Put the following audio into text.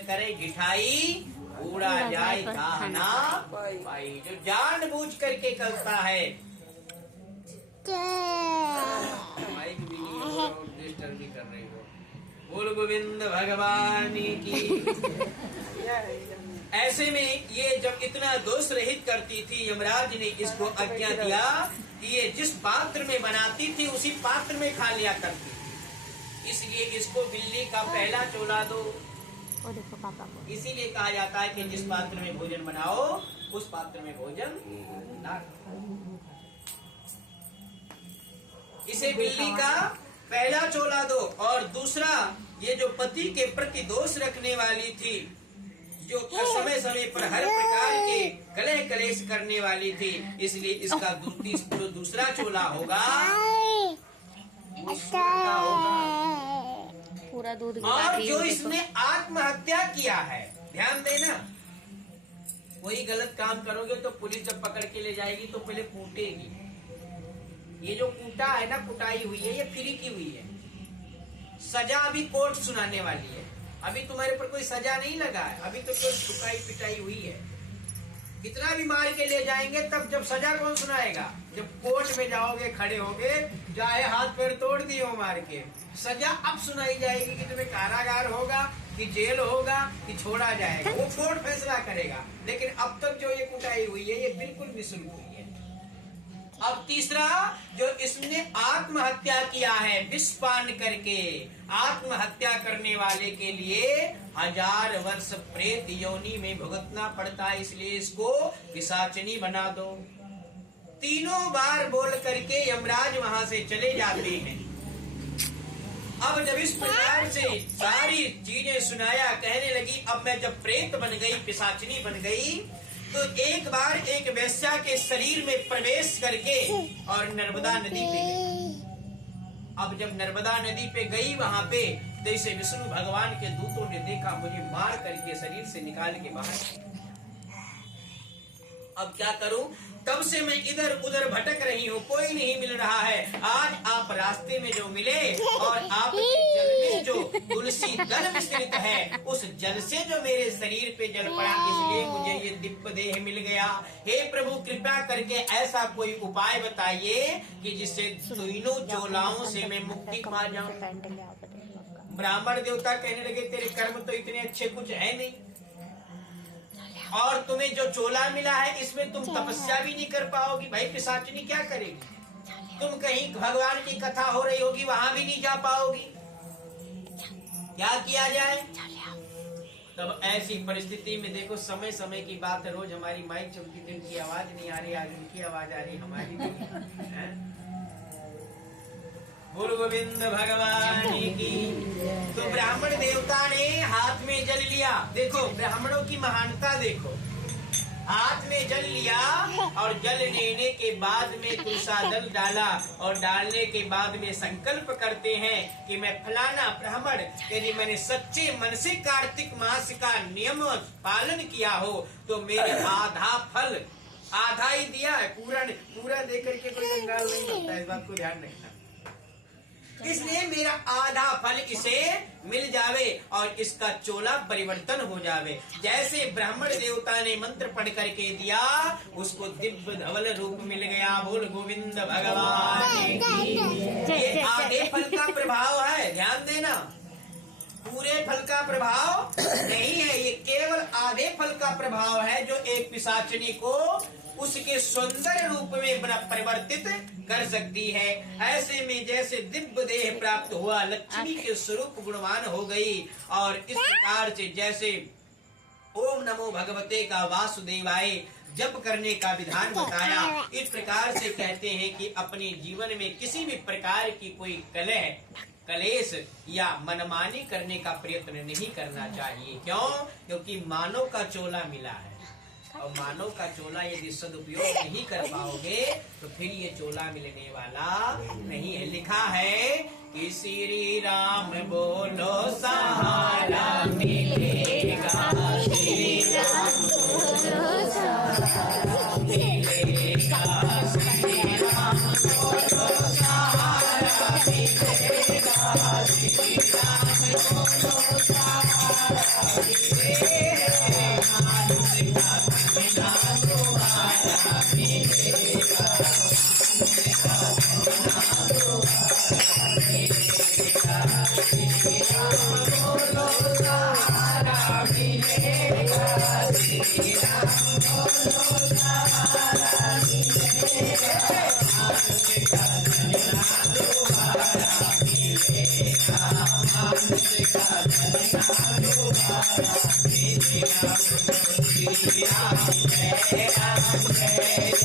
करे गिठाई उड़ा जाए खाना भाई, जो जानबूझ करके करता है। माइक भी डिस्टर्ब भी कर रही हो। बोल गोविंद भगवान की। ऐसे में ये जब इतना दोष रहित करती थी, यमराज ने इसको आज्ञा दिया कि ये जिस पात्र में बनाती थी उसी पात्र में खा लिया करती, इसलिए इसको बिल्ली का पहला चोला दो। और देखो पापा को, इसीलिए कहा जाता है कि जिस पात्र में भोजन बनाओ उस पात्र में भोजन ना खाओ। इसे बिल्ली का पहला चोला दो। और दूसरा, ये जो पति के प्रति दोष रखने वाली थी, जो समय समय पर हर प्रकार के कलह कलेश करने वाली थी, इसलिए इसका जो दूसरा चोला होगा वो क्या होगा? पूरा दूध। और जो इसने आत्महत्या किया है, ध्यान देना, कोई गलत काम करोगे तो पुलिस जब पकड़ के ले जाएगी तो पहले कूटेगी। ये जो कूटा है ना, कुटाई हुई है, ये फ्री की हुई है। सजा अभी कोर्ट सुनाने वाली है। अभी तुम्हारे पर कोई सजा नहीं लगा है, अभी तो कोई ठुकाई पिटाई हुई है। कितना भी मार के ले जाएंगे, तब जब सजा कौन सुनाएगा? जब कोर्ट में जाओगे, खड़े होगे, चाहे हाथ पैर तोड़ दिए हो मार के, सजा अब सुनाई जाएगी कि तुम्हें कारागार होगा कि जेल होगा कि छोड़ा जाएगा, वो कोर्ट फैसला करेगा। लेकिन अब तक जो ये कुटाई हुई है, ये बिल्कुल निःशुल्क हुई है। अब तीसरा, जो इसने आत्महत्या किया है विषपान करके, आत्महत्या करने वाले के लिए 1000 वर्ष प्रेत योनि में भुगतना पड़ता है, इसलिए इसको पिशाचनी बना दो। तीनों बार बोल करके यमराज वहां से चले जाते हैं। अब जब इस प्रकार से सारी चीजें सुनाया, कहने लगी अब मैं जब प्रेत बन गई, पिशाचनी बन गई, तो एक बार एक वेश्या के शरीर में प्रवेश करके और नर्मदा नदी पे गई। अब जब नर्मदा नदी पे गई, वहां पे तो इसे विष्णु भगवान के दूतों ने देखा, मुझे मार करके शरीर से निकाल के बाहर। अब क्या करूं? तब से मैं इधर उधर भटक रही हूँ, कोई नहीं मिल रहा है। आज आप रास्ते में जो मिले और आपके जल में जो तुलसी दल मिश्रित है, उस जल से जो मेरे शरीर पे जल पड़ा, इसलिए मुझे ये दिव्य देह मिल गया। हे प्रभु, कृपा करके ऐसा कोई उपाय बताइए कि जिससे तीनों चोलाओं से मैं मुक्ति पा जाऊं। ब्राह्मण देवता कहने लगे, तेरे कर्म तो इतने अच्छे कुछ है नहीं, और तुम्हें जो चोला मिला है इसमें तुम तपस्या भी नहीं कर पाओगी। भाई पिशाचनी क्या करेगी? तुम कहीं भगवान की कथा हो रही होगी, वहां भी नहीं जा पाओगी। क्या किया जाए? तब ऐसी परिस्थिति में देखो, समय समय की बात है, रोज हमारी माइक चमकी, दिन की आवाज नहीं आ रही, आज उनकी आवाज आ रही, हमारी नहीं। बोल गोविंद भगवान की। तो ब्राह्मण देवता ने हाथ में जल लिया। देखो ब्राह्मणों की महानता देखो, हाथ में जल लिया और जल लेने के बाद में तुलसा दल डाला, और डालने के बाद में संकल्प करते हैं कि मैं फलाना ब्राह्मण, यदि मैंने सच्चे मन से कार्तिक मास का नियम पालन किया हो तो मेरे आधा फल, आधा ही दिया है, पूरा देकर के कोई कंगाल नहीं बनता, इस बात को ध्यान रखना। इसलिए मेरा आधा फल इसे मिल जावे और इसका चोला परिवर्तन हो जावे। जैसे ब्राह्मण देवता ने मंत्र पढ़ करके दिया, उसको दिव्य धवल रूप मिल गया। बोल गोविंद भगवान की। ये आधे फल का प्रभाव है, ध्यान देना, पूरे फल का प्रभाव नहीं है, ये केवल आधे फल का प्रभाव है, जो एक पिशाचनी को उसके सौंदर्य रूप में परिवर्तित कर सकती है। ऐसे में जैसे दिव्य देह प्राप्त हुआ, लक्ष्मी के स्वरूप गुणवान हो गई, और इस प्रकार से जैसे ओम नमो भगवते का वासुदेवाय जप करने का विधान बताया, इस प्रकार से कहते हैं कि अपने जीवन में किसी भी प्रकार की कोई कलह कलेश या मनमानी करने का प्रयत्न नहीं करना चाहिए। क्यों? क्योंकि मानव का चोला मिला है, और मानव का चोला यदि सदुपयोग नहीं कर पाओगे तो फिर ये चोला मिलने वाला नहीं है। लिखा है कि श्री राम बोलो सहारा मिलेगा, श्री राम बोलो सहारा मिलेगा, श्री राम बोलो सहारा मिलेगा, श्री राम बोलो सहारा श्री राम जय राम जय